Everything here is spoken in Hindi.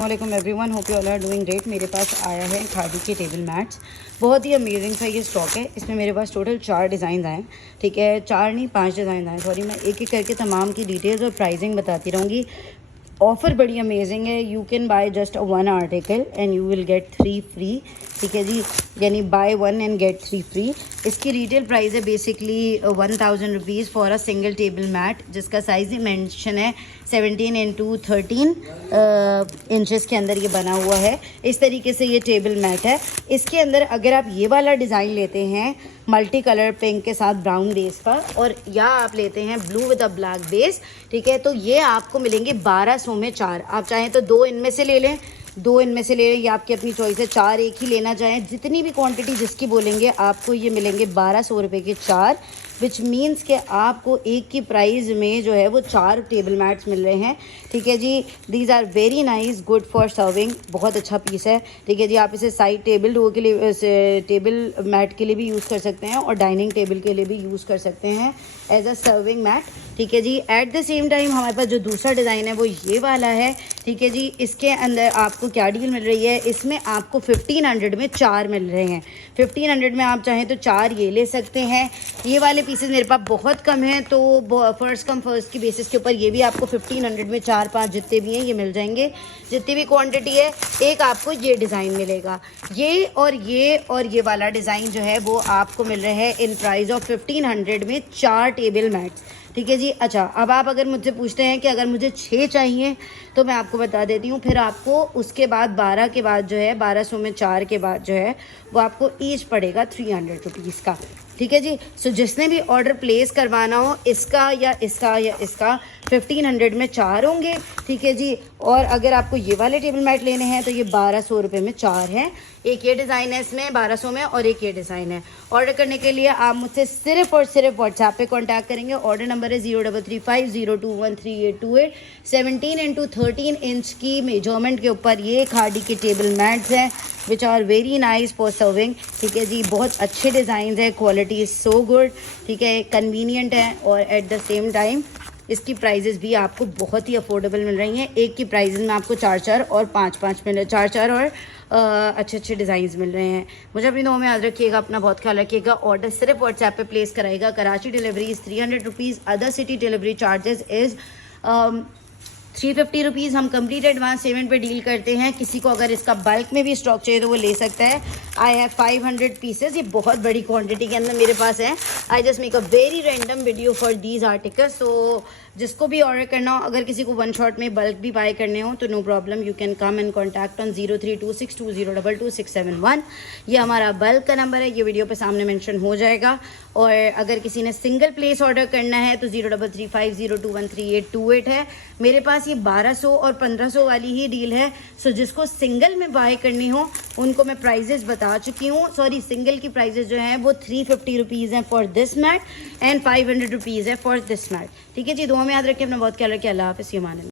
वालेकुम everyone, hope you all are doing great. मेरे पास आया है खादी के टेबल मैट्स। बहुत ही अमेजिंग सा ये स्टॉक है। इसमें मेरे पास टोटल 4 डिज़ाइन आए, ठीक है, 4 नहीं 5 डिज़ाइन आए, सॉरी। मैं एक एक करके तमाम की डिटेल्स और प्राइसिंग बताती रहूँगी। ऑफ़र बड़ी अमेजिंग है। You can buy just 1 article and you will get 3 free, ठीक है जी, यानी बाय 1 एंड गेट 3 फ्री। इसकी रिटेल प्राइस है basically 1000 rupees for a single table mat, जिसका साइज़ ही मेंशन है 17 इंटू 13 इंचेस के अंदर ये बना हुआ है। इस तरीके से ये टेबल मैट है। इसके अंदर अगर आप ये वाला डिज़ाइन लेते हैं मल्टी कलर पिंक के साथ ब्राउन बेस पर, और या आप लेते हैं blue with a black base, ठीक है, तो ये आपको मिलेंगे 1200 में 4। आप चाहें तो 2 इनमें से ले लें, 2 इनमें से ले लें, या आपकी अपनी चॉइस है। 4 एक ही लेना चाहें, जितनी भी क्वांटिटी जिसकी बोलेंगे आपको ये मिलेंगे 1200 रुपये के 4, विच मीन्स के आपको एक की प्राइस में जो है वो 4 टेबल मैट्स मिल रहे हैं, ठीक है जी। These are very nice, good for serving, बहुत अच्छा पीस है, ठीक है जी। आप इसे साइड टेबल डो के लिए, टेबल मैट के लिए भी यूज़ कर सकते हैं और डाइनिंग टेबल के लिए भी यूज़ कर सकते हैं एज अ सर्विंग मैट, ठीक है जी। एट द सेम टाइम हमारे पास जो दूसरा डिज़ाइन है वो ये वाला है, ठीक है जी। इसके अंदर आपको क्या डील मिल रही है, इसमें आपको 1500 में 4 मिल रहे हैं। 1500 में आप चाहें तो 4 ये ले सकते हैं। ये वाले पीसेस मेरे पास बहुत कम हैं, तो फर्स्ट कम फर्स्ट की बेसिस के ऊपर ये भी आपको 1500 में 4-5 जितने भी हैं ये मिल जाएंगे। जितनी भी क्वांटिटी है, एक आपको ये डिज़ाइन मिलेगा, ये और ये वाला डिज़ाइन जो है वो आपको मिल रहे हैं इन प्राइस ऑफ 1500 में 4 टेबल मैट्स, ठीक है जी। अच्छा, अब आप अगर मुझसे पूछते हैं कि अगर मुझे 6 चाहिए तो मैं आपको बता देती हूँ, फिर आपको उसके बाद 12 के बाद जो है 1200 में 4 के बाद जो है वो आपको ईच पड़ेगा 300 रुपीज़ का, ठीक है जी। सो जिसने भी ऑर्डर प्लेस करवाना हो इसका या इसका या इसका 1500 में 4 होंगे, ठीक है जी। और अगर आपको ये वाले टेबल मैट लेने हैं तो ये 1200 रुपये में 4 हैं। एक ये डिज़ाइन है इसमें 1200 में और एक ये डिज़ाइन है। ऑर्डर करने के लिए आप मुझसे सिर्फ और सिर्फ व्हाट्सएप पे कांटेक्ट करेंगे। ऑर्डर नंबर है 033502132828। 17 इंटू 13 इंच की मेजरमेंट के ऊपर ये खादी के टेबल मैट्स हैं which are very nice for serving, ठीक है जी। बहुत अच्छे डिज़ाइन है, क्वालिटी इज़ सो गुड, ठीक है, कन्वीनियंट है, और एट द सेम टाइम इसकी प्राइजेस भी आपको बहुत ही अफोर्डेबल मिल रही हैं। एक की प्राइजेस में आपको 4-4 और 5-5 मिल रहे, 4-4 और अच्छे अच्छे डिज़ाइंस मिल रहे हैं। मुझे अपनी दुआ में याद रखिएगा, अपना बहुत ख्याल रखिएगा। ऑर्डर सिर्फ व्हाट्सएप पे प्लेस कराइएगा। Karachi delivery is 300 rupees, other city delivery charges is 350 rupees. हम कंप्लीट एडवांस पेमेंट पे डील करते हैं। किसी को अगर इसका बल्क में भी स्टॉक चाहिए तो वो ले सकता है। आई हैव 500 पीसेस, ये बहुत बड़ी क्वांटिटी के अंदर मेरे पास है। I just make a very random video for these articles. So जिसको भी ऑर्डर करना हो, अगर किसी को 1 शॉट में बल्क भी बाय करने हो तो no problem, you can come and contact on 032620222671। ये हमारा बल्क का नंबर है, ये वीडियो पे सामने मेंशन हो जाएगा। और अगर किसी ने सिंगल प्लेस ऑर्डर करना है तो 033502132828 है। मेरे पास ये 1200 और 1500 वाली ही डील है। सो जिसको सिंगल में बाय करनी हो उनको मैं प्राइजेस बता चुकी हूँ। सॉरी, सिंगल की प्राइजेस जो हैं वो 350 रुपीज़ हैं for this mat and 500 rupees है फॉर दिस मैट, ठीक है जी। दुआ में याद रखें, अपना बहुत ख्याल रखें। अल्लाह हाफ़िज़, फ़ी अमान अल्लाह।